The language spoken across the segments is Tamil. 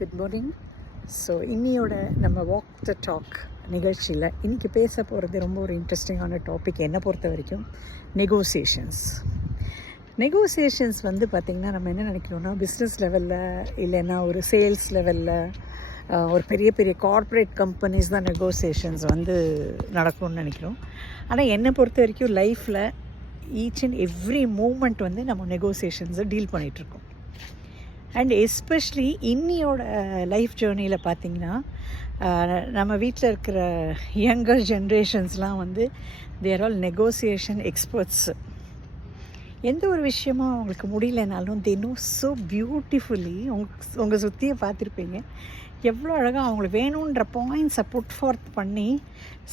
Good morning. ஸோ இன்னியோட நம்ம வாக் த டாக் நிகழ்ச்சியில் இன்றைக்கி பேச போகிறது ரொம்ப ஒரு இன்ட்ரெஸ்டிங்கான டாபிக். என்னை பொறுத்த வரைக்கும் நெகோசியேஷன்ஸ் வந்து பார்த்திங்கன்னா நம்ம என்ன நினைக்கிறோன்னா பிஸ்னஸ் லெவலில் இல்லைன்னா ஒரு சேல்ஸ் லெவலில் ஒரு பெரிய பெரிய கார்ப்பரேட் கம்பெனிஸ் தான் நெகோசியேஷன்ஸ் வந்து நடக்கும்னு நினைக்கிறோம். ஆனால் என்னை பொறுத்த வரைக்கும் லைஃப்பில் ஈச் அண்ட் எவ்ரி மூமெண்ட் வந்து நம்ம நெகோசியேஷன்ஸை டீல் பண்ணிகிட்ருக்கோம். அண்ட் எஸ்பெஷலி இன்னியோட லைஃப் ஜேர்னியில் பார்த்திங்கன்னா நம்ம வீட்டில் இருக்கிற யங்கர் ஜென்ரேஷன்ஸ்லாம் வந்து தேர் ஆல் நெகோசியேஷன் எக்ஸ்பர்ட்ஸ். எந்த ஒரு விஷயமும் அவங்களுக்கு முடியலனாலும் தே நோ ஸோ பியூட்டிஃபுல்லி. உங்கள் சுற்றியே பார்த்துருப்பீங்க எவ்வளோ அழகாக அவங்களுக்கு வேணுன்ற பாயிண்ட்ஸை புட் ஃபார்த் பண்ணி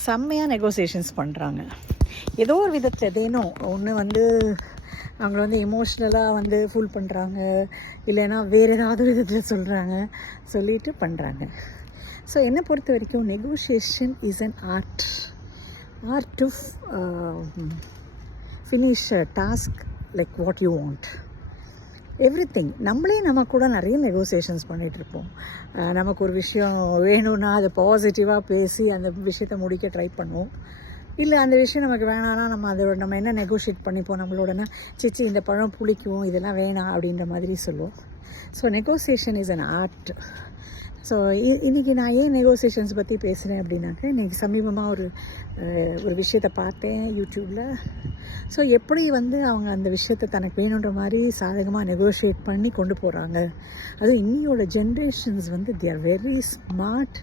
செம்மையாக நெகோசியேஷன்ஸ் பண்ணுறாங்க. ஏதோ ஒரு விதத்தில் ஏதேனும் ஒன்று வந்து அவங்கள வந்து எமோஷ்னலாக வந்து ஃபுல் பண்ணுறாங்க, இல்லைன்னா வேறு ஏதாவது ஒரு விதத்தில் சொல்லிட்டு பண்ணுறாங்க. ஸோ என்னை பொறுத்த வரைக்கும் negotiation is an art to finish a task like what you want. Everything நம்ம கூட நிறைய நெகோசியேஷன்ஸ் பண்ணிகிட்ருப்போம். நமக்கு ஒரு விஷயம் வேணும்னா அதை பாசிட்டிவாக பேசி அந்த விஷயத்தை முடிக்க ட்ரை பண்ணுவோம். இல்லை அந்த விஷயம் நமக்கு வேணான்னா நம்ம என்ன நெகோஷியேட் பண்ணிப்போம் நம்மளோடனா, சிச்சி இந்த பழம் புளிக்கும், இதெல்லாம் வேணாம் அப்படின்ற மாதிரி சொல்லுவோம். So negotiation is an art. So இன்றைக்கி நான் ஏன் நெகோசியேஷன்ஸ் பற்றி பேசுகிறேன் அப்படின்னாக்க, இன்றைக்கி சமீபமாக ஒரு விஷயத்தை பார்த்தேன் யூடியூப்பில். ஸோ எப்படி வந்து அவங்க அந்த விஷயத்தை தனக்கு வேணுன்ற மாதிரி சாதகமாக நெகோஷியேட் பண்ணி கொண்டு போகிறாங்க. அதுவும் இன்னியோட ஜென்ரேஷன்ஸ் வந்து they are very smart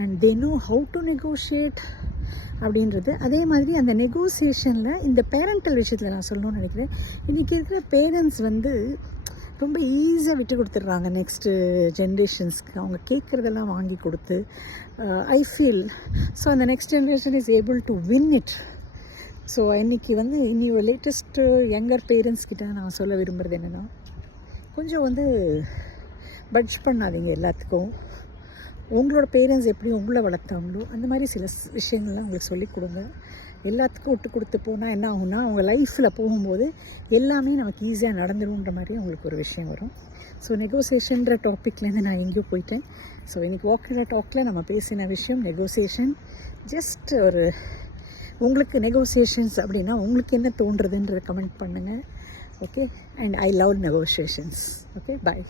and they know how to negotiate அப்படின்றது. அதே மாதிரி அந்த நெகோசியேஷனில் இந்த பேரண்டல் விஷயத்தில் நான் சொல்லணும்னு நினைக்கிறேன். இன்றைக்கி இருக்கிற பேரண்ட்ஸ் வந்து ரொம்ப ஈஸியாக விட்டு கொடுத்துட்றாங்க நெக்ஸ்ட்டு ஜென்ரேஷன்ஸ்க்கு. அவங்க கேட்குறதெல்லாம் வாங்கி கொடுத்து ஐ ஃபீல் ஸோ அந்த next generation is able to win it. So இன்றைக்கி வந்து ஒரு லேட்டஸ்ட்டு யங்கர் பேரண்ட்ஸ்கிட்ட நான் சொல்ல விரும்புகிறது என்னென்னா, கொஞ்சம் வந்து பட்ஜ் பண்ணாதீங்க எல்லாத்துக்கும். உங்களோட பேரண்ட்ஸ் எப்படி உங்களை வளர்த்தாங்களோ அந்த மாதிரி சில விஷயங்கள்லாம் உங்களுக்கு சொல்லிக் கொடுங்க. எல்லாத்துக்கும் விட்டு கொடுத்து போனால் என்ன ஆகும்னா, அவங்க லைஃப்பில் போகும்போது எல்லாமே நமக்கு ஈஸியாக நடந்துருன்ற மாதிரி உங்களுக்கு ஒரு விஷயம் வரும். ஸோ நெகோசியேஷன்ற டாப்பிக்லேருந்து நான் எங்கேயோ போயிட்டேன். ஸோ இன்றைக்கி வாக்கிற டாக்கில் நம்ம பேசின விஷயம் நெகோசியேஷன். ஜஸ்ட் ஒரு உங்களுக்கு நெகோசியேஷன்ஸ் அப்படின்னா உங்களுக்கு என்ன தோன்றதுன்றதை கமெண்ட் பண்ணுங்கள். Okay, and I love negotiations. Okay, bye.